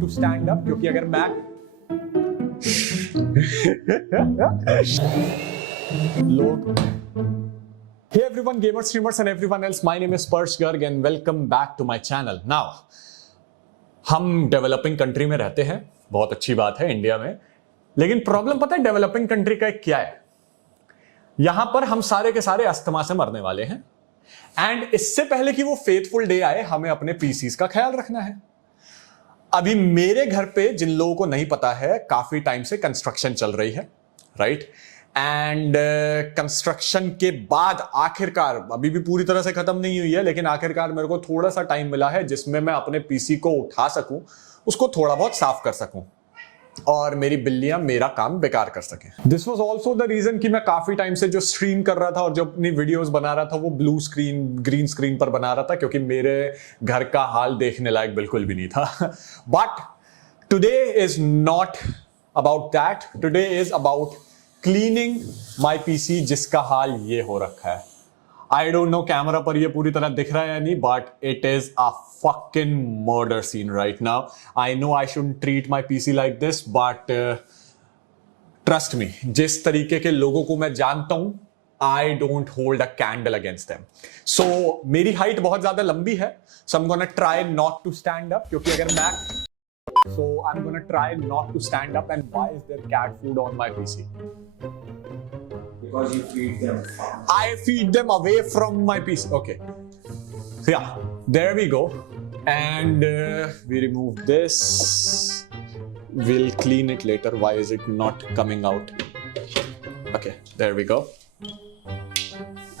To stand up, क्योंकि अगर मैं लोग Hey everyone, gamers, streamers and everyone else, my name is Sparsh Garg and welcome back to my channel. Now, हम developing country में रहते हैं, बहुत अच्छी बात है इंडिया में, लेकिन प्रॉब्लम पता है डेवलपिंग कंट्री का क्या है? यहां पर हम सारे के सारे अस्थमा से मरने वाले हैं एंड इससे पहले कि वो फेथफुल डे आए हमें अपने पीसीज का ख्याल रखना है। अभी मेरे घर पे, जिन लोगों को नहीं पता है, काफी टाइम से कंस्ट्रक्शन चल रही है, राइट? एंड कंस्ट्रक्शन के बाद आखिरकार, अभी भी पूरी तरह से खत्म नहीं हुई है, लेकिन आखिरकार मेरे को थोड़ा सा टाइम मिला है जिसमें मैं अपने पीसी को उठा सकूं, उसको थोड़ा बहुत साफ कर सकूं और मेरी बिल्लियां मेरा काम बेकार कर सकें। This was also the reason कि मैं काफी टाइम से जो स्ट्रीम कर रहा था और जो अपनी वीडियोस बना रहा था वो ब्लू स्क्रीन, ग्रीन स्क्रीन पर बना रहा था, क्योंकि मेरे घर का हाल देखने लायक बिल्कुल भी नहीं था। But today is not about that, today is about cleaning my PC, जिसका हाल ये हो रखा है। आई डोंट नो कैमरा पर ये पूरी तरह दिख रहा है या नहीं, but it is a fucking murder scene right now. I know I shouldn't treat my PC like this, but trust me, जिस तरीके के लोगों को मैं जानता हूं, I don't hold a candle against them. So मेरी हाइट बहुत ज्यादा लंबी है, so I'm gonna try not to stand up, क्योंकि अगर मैं I'm gonna try not to stand up. And why is there cat food on my PC? Because you feed them. I feed them away from my PC. Okay. So yeah, there we go. And we remove this. We'll clean it later. Why is it not coming out? Okay, there we go.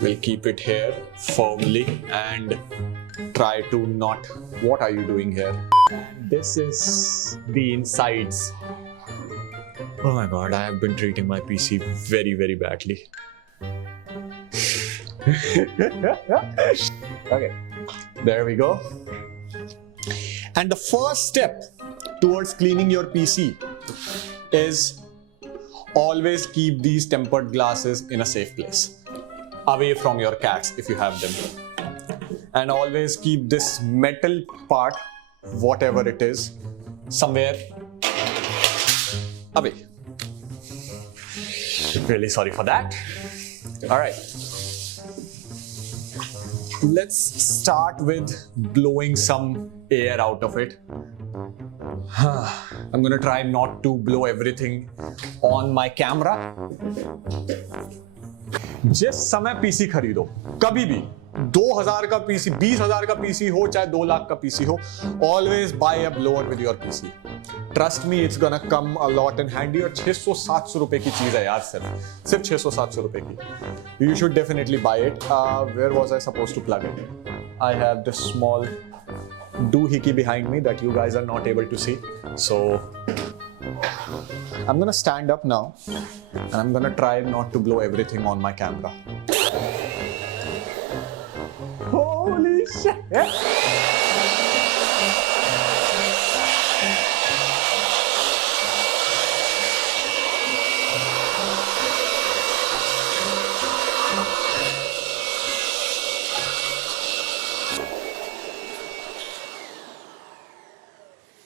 We'll keep it here firmly and try to not. What are you doing here? This is the insides. Oh my god, I have been treating my PC very, very badly. Okay, there we go. And the first step towards cleaning your PC is always keep these tempered glasses in a safe place, away from your cats if you have them. And always keep this metal part, whatever it is, somewhere away. Really sorry for that. All right. Let's start with blowing some air out of it. I'm gonna try not to blow everything on my camera. जिस समय पीसी खरीदो, कभी भी 2000 का पीसी, 20,000 का पीसी हो, चाहे 2 लाख का पीसी हो, always buy a blower with your PC. Trust me, it's gonna come a lot in handy. और 600-700 रुपए की चीज है यार, सिर्फ 600-700 रुपए की. You should definitely buy it. Where was I supposed to plug it? I have this small doohickey behind me that you guys are not able to see. So I'm gonna stand up now and I'm gonna try not to blow everything on my camera. Holy shit!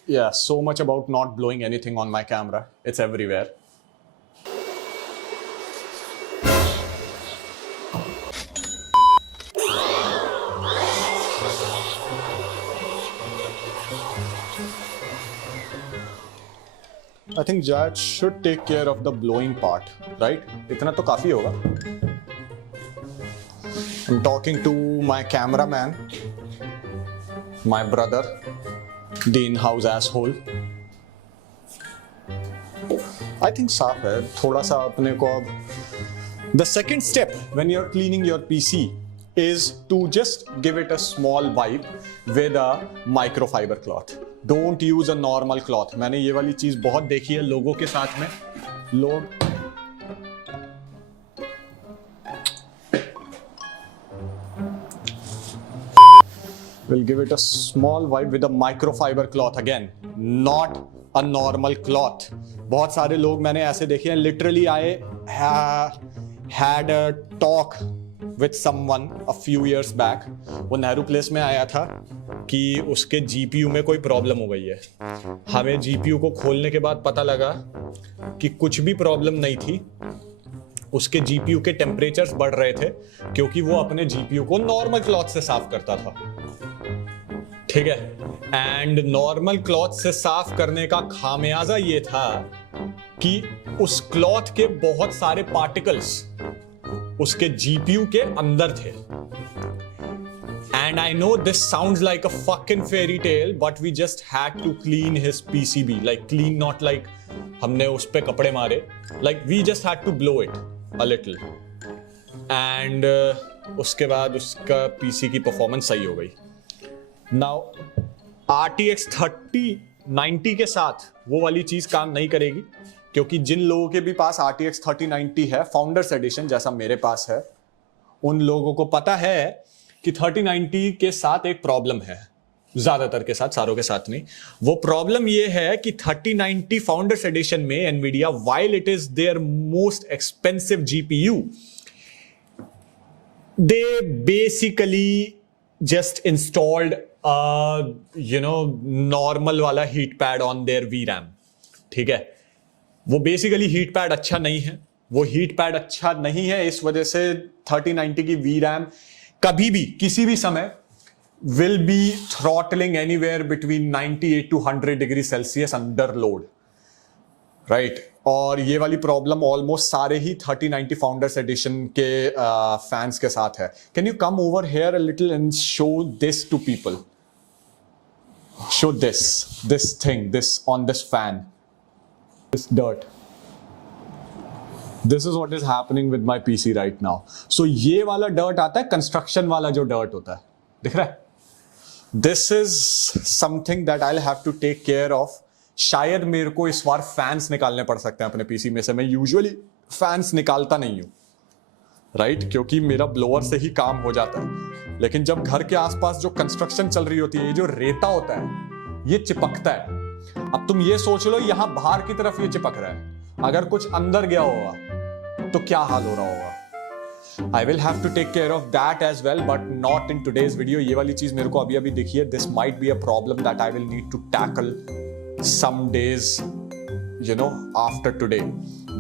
Yeah, so much about not blowing anything on my camera. It's everywhere. I think Jad should take care of the blowing part, right? इतना तो काफी होगा. I'm talking to my cameraman, my brother, the in-house asshole. I think साफ है, थोड़ा सा अपने को अब. The second step when you're cleaning your PC is to just give it a small wipe with a microfiber cloth. Don't use a normal cloth. मैंने ये वाली चीज बहुत देखी है लोगों के साथ में. लोग will give it a small wipe with a microfiber cloth. Again, not a normal cloth. बहुत सारे लोग मैंने ऐसे देखे हैं, literally I had a talk with someone a few years back. वो नेहरू प्लेस में आया था कि उसके जीपीयू में कोई प्रॉब्लम हो गई है। हमें जीपीयू को खोलने के बाद पता लगा कि कुछ भी प्रॉब्लम नहीं थी, उसके जीपीयू के टेम्परेचर्स बढ़ रहे थे क्योंकि वो अपने जीपीयू को नॉर्मल क्लॉथ से साफ करता था। ठीक है, एंड नॉर्मल क्लॉथ से साफ करने का खामियाजा ये था कि उस क्लॉथ के बहुत सारे पार्टिकल्स उसके जीपीयू के अंदर थे। And I know this sounds like a fucking fairy tale, but we just had to clean his PCB, like clean, not like हमने उस पे कपड़े मारे, like we just had to blow it a little, and उसके बाद उसका पीसी की परफॉर्मेंस सही हो गई। नाउ RTX 3090 के साथ वो वाली चीज काम नहीं करेगी, क्योंकि जिन लोगों के भी पास RTX 3090 है फाउंडर्स एडिशन जैसा मेरे पास है, उन लोगों को पता है कि 3090 के साथ एक प्रॉब्लम है, ज्यादातर के साथ, सारों के साथ नहीं। वो प्रॉब्लम ये है कि 3090 फाउंडर्स एडिशन में Nvidia, while it is their most expensive GPU, they basically just installed normal वाला heat pad on their VRAM। ठीक है, वो बेसिकली हीट पैड अच्छा नहीं है, वो हीट पैड अच्छा नहीं है, इस वजह से 3090 की VRAM कभी भी किसी भी समय will be throttling anywhere between 98 to 100 degree Celsius under load, right. और ये वाली प्रॉब्लम ऑलमोस्ट सारे ही 3090 फाउंडर्स एडिशन के फैंस के साथ है। Can you come over here a little and show this to people? Show this thing, this on this fan, this dirt. This is what is happening with my PC right now. So ये वाला dirt आता है, कंस्ट्रक्शन वाला जो dirt होता है, दिख रहा है? This is something that I'll have to take care of. शायद मेरे को इस बार फैंस निकालने पड़ सकते हैं अपने पीसी में से। मैं यूजुअली फैंस निकालता नहीं हूं, राइट, क्योंकि मेरा ब्लोअर से ही काम हो जाता है। लेकिन जब घर के आसपास जो कंस्ट्रक्शन चल रही होती है, ये जो रेता होता है ये चिपकता है। अब तुम ये सोच लो, यहां बाहर की तरफ ये चिपक रहा है, अगर कुछ अंदर गया होगा तो क्या हाल हो रहा होगा। I will have to take care of that as well, but not in today's video. ये वाली चीज मेरे को अभी अभी दिखी है। This might be a problem that I will need to tackle some days, after today,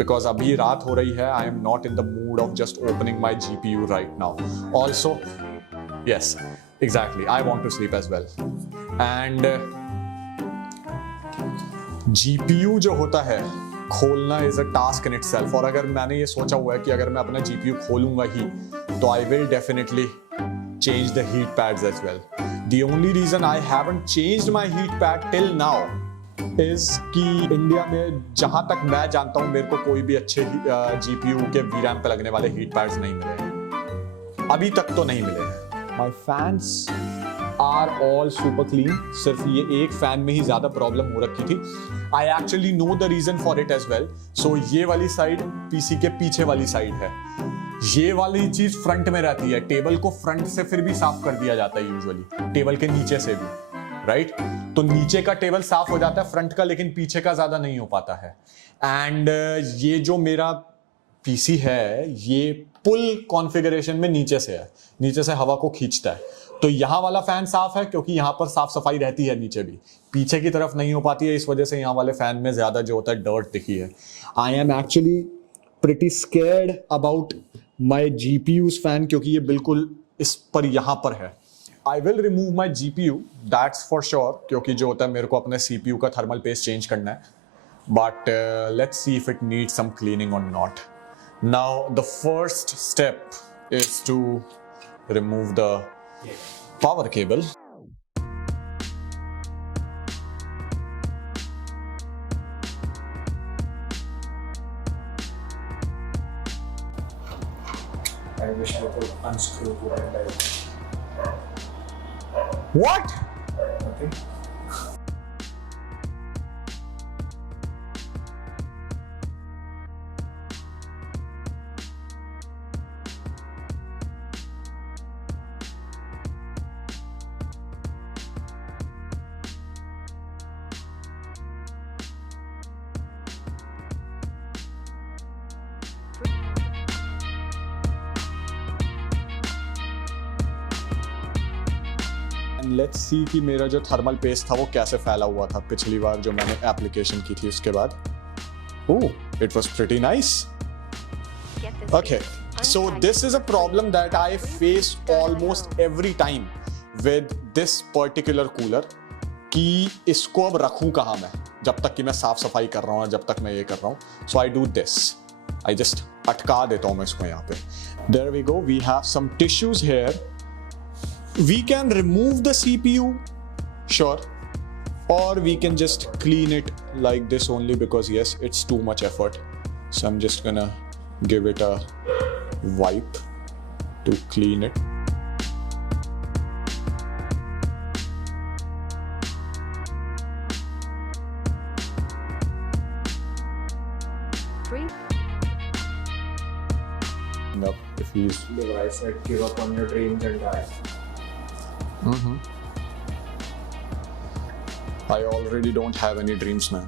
because अभी रात हो रही है। I am not in the mood of just opening my GPU right now. Also, yes, exactly, I want to sleep as well. And GPU जो होता है खोलना is a task in itself. और अगर मैंने ये सोचा हुआ है कि अगर मैं अपना GPU खोलूंगा ही तो I will definitely change the heat pads as well. The only reason I haven't changed my heat pad till now is कि इंडिया में जहां तक मैं जानता हूं मेरे को कोई भी अच्छे GPU के VRAM पे लगने वाले हीट पैड्स नहीं मिले, अभी तक तो नहीं मिले हैं। My fans are all super clean, सिर्फ ये एक फैन में ही ज्यादा प्रॉब्लम हो रखी थी। I actually know the reason for it as well. So ये वाली साइड पीसी के पीछे वाली साइड है, ये वाली चीज फ्रंट में रहती है। टेबल को फ्रंट से फिर भी साफ कर दिया जाता है यूजुअली, टेबल के नीचे से भी, राइट। तो नीचे का टेबल साफ हो जाता है फ्रंट का, लेकिन पीछे का ज्यादा नहीं हो पाता है। एंड ये जो मेरा पीसी है ये पुल कॉन्फ़िगरेशन में नीचे से है, नीचे से हवा को खींचता है। तो यहाँ वाला फैन साफ है क्योंकि यहाँ पर साफ सफाई रहती है, नीचे भी, पीछे की तरफ नहीं हो पाती है, इस वजह से यहाँ वाले फैन में ज्यादा जो होता है डर्ट दिखी है। I am actually pretty scared about my GPU's fan, क्योंकि ये बिल्कुल इस पर यहाँ पर है। I will remove my GPU, that's for sure, क्योंकि जो होता है मेरे को अपने CPU का थर्मल पेस्ट चेंज करना है। But let's see if it need some cleaning और not. Now the first step is to remove the power cable. I wish I could unscrew the red light. What? Nothing. Let's see कि मेरा जो thermal paste था वो कैसे फैला हुआ था पिछली बार जो मैंने एप्लीकेशन की थी उसके बाद. Oh, it was pretty nice. Okay, so this is a problem that I face almost every time with this particular cooler कि इसको अब रखूं कहाँ मैं जब तक कि मैं साफ सफाई कर रहा हूँ, जब तक मैं ये कर रहा हूँ. So I do this, I just अटका देता हूँ मैं इसको यहाँ पे. There we go, we have some tissues here. We can remove the CPU, sure, or we can just clean it like this only because yes, it's too much effort. So I'm just gonna give it a wipe to clean it. No, if he's device that give up on your dreams and die. I already don't have any dreams, man.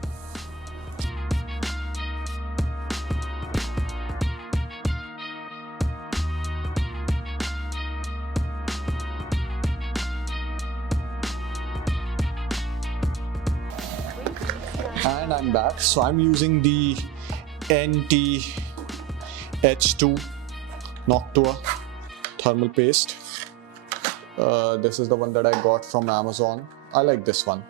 And I'm back. So I'm using the NT-H2 Noctua thermal paste. This is the one that I got from Amazon. I like this one.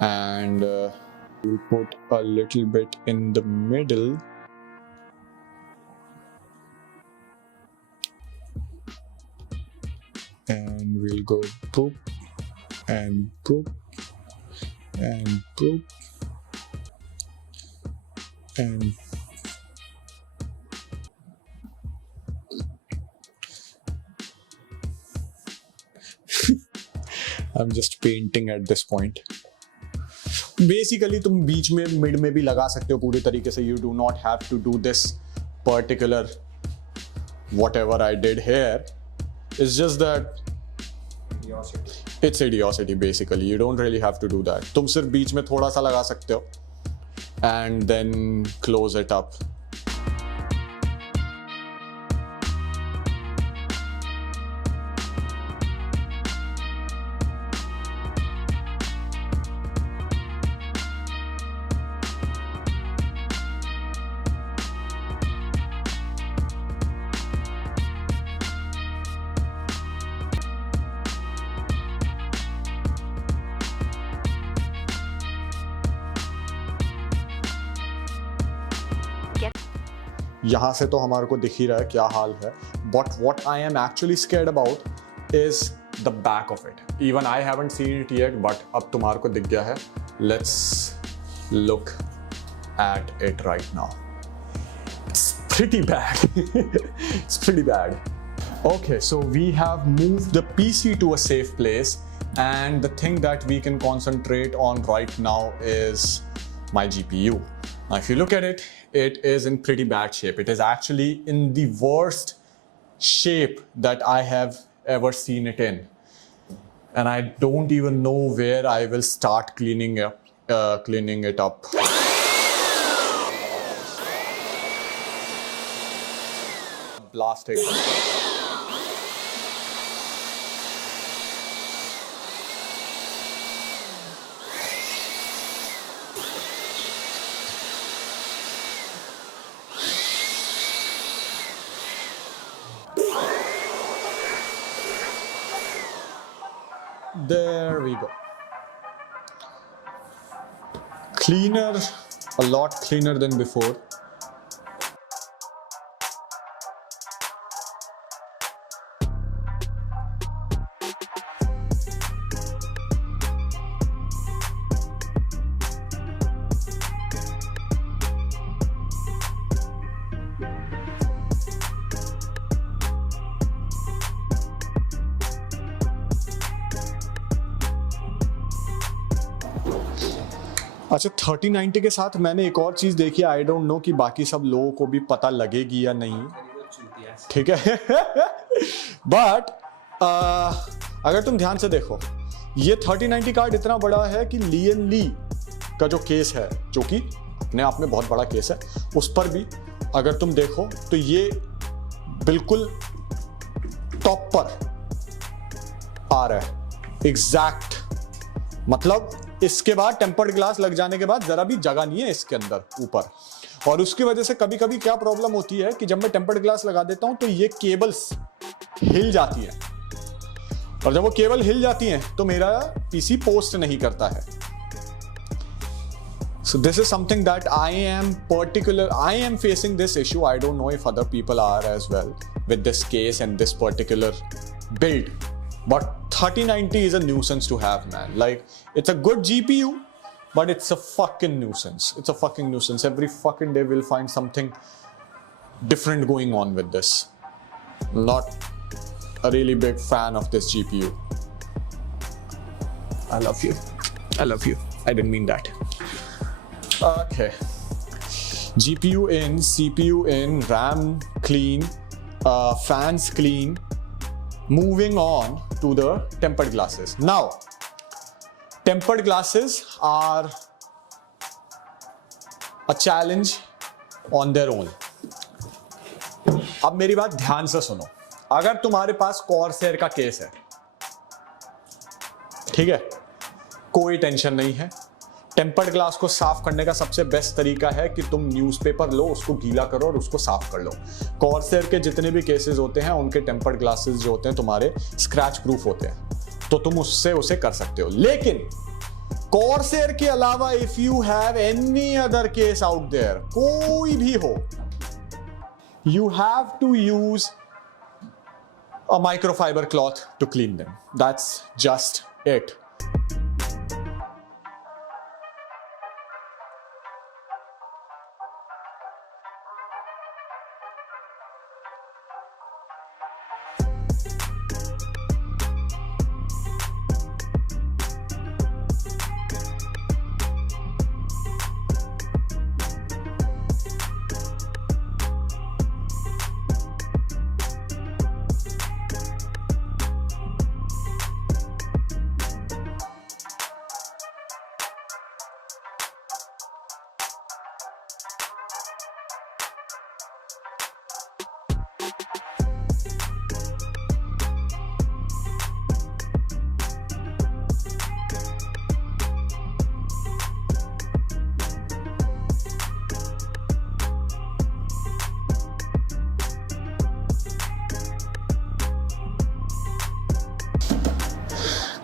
And we'll put a little bit in the middle. And we'll go boop and boop and boop and I'm just painting at this point. Basically तुम बीच में मिड में भी लगा सकते हो पूरी तरीके से. You do not have to do this particular whatever I did here. It's just that Idiocy. it's idiocy basically. You don't really have to do that. तुम सिर्फ बीच में थोड़ा सा लगा सकते हो and then close it up. यहाँ से तो हमारे को दिख ही रहा है क्या हाल है. But what I am actually scared about is the back of it. Even I haven't seen it yet, but अब तुम्हारे को दिख गया है. Let's look at it right now. It's pretty bad. It's pretty bad. Okay, so we have moved the PC to a safe place, and the thing that we can concentrate on right now is my GPU. Now, if you look at it, it is in pretty bad shape. It is actually in the worst shape that I have ever seen it in. And I don't even know where I will start cleaning it up. Blasting. There we go. Cleaner, a lot cleaner than before. अच्छा 3090 के साथ मैंने एक और चीज़ देखी. I don't know कि बाकी सब लोगों को भी पता लगेगी या नहीं, ठीक है. बट अगर तुम ध्यान से देखो, ये 3090 कार्ड इतना बड़ा है कि लियन ली का जो केस है, जो कि अपने आप में बहुत बड़ा केस है, उस पर भी अगर तुम देखो तो ये बिल्कुल टॉप पर आ रहा है एग्जैक्ट, मतलब इसके बाद टेम्पर्ड ग्लास लग जाने के बाद जरा भी जगह नहीं है इसके अंदर ऊपर, और उसकी वजह से कभी कभी क्या प्रॉब्लम होती है कि जब मैं टेम्पर्ड ग्लास लगा देता हूं तो ये केबल्स हिल जाती है, और जब वो केबल हिल जाती हैं तो मेरा पीसी पोस्ट नहीं करता है. So this is something that I am facing this issue. I don't know if other people are as well with this case and this particular build. But 3090 is a nuisance to have, man. Like, it's a good GPU, but it's a fucking nuisance. It's a fucking nuisance. Every fucking day we'll find something different going on with this. Not a really big fan of this GPU. I love you. I love you. I didn't mean that. Okay. GPU in, CPU in, RAM clean, fans clean. Moving on to the tempered glasses. Now, tempered glasses are a challenge on their own. अब मेरी बात ध्यान से सुनो. अगर तुम्हारे पास कॉर्सर का केस है, ठीक है, कोई टेंशन नहीं है. टेम्पर्ड ग्लास को साफ करने का सबसे बेस्ट तरीका है कि तुम न्यूज़पेपर लो, उसको गीला करो और उसको साफ कर लो. कॉर्सर के जितने भी केसेस होते हैं उनके टेम्पर्ड ग्लासेस जो होते हैं तुम्हारे स्क्रैच प्रूफ होते हैं, तो तुम उससे उसे कर सकते हो. लेकिन कॉर्सर के अलावा if you have any other case out there, कोई भी हो, you have to use a microfiber cloth to clean them. That's just it.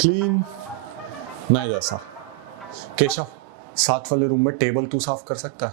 Clean नहीं जैसा. केशव, साथ वाले रूम में टेबल तू साफ कर सकता है?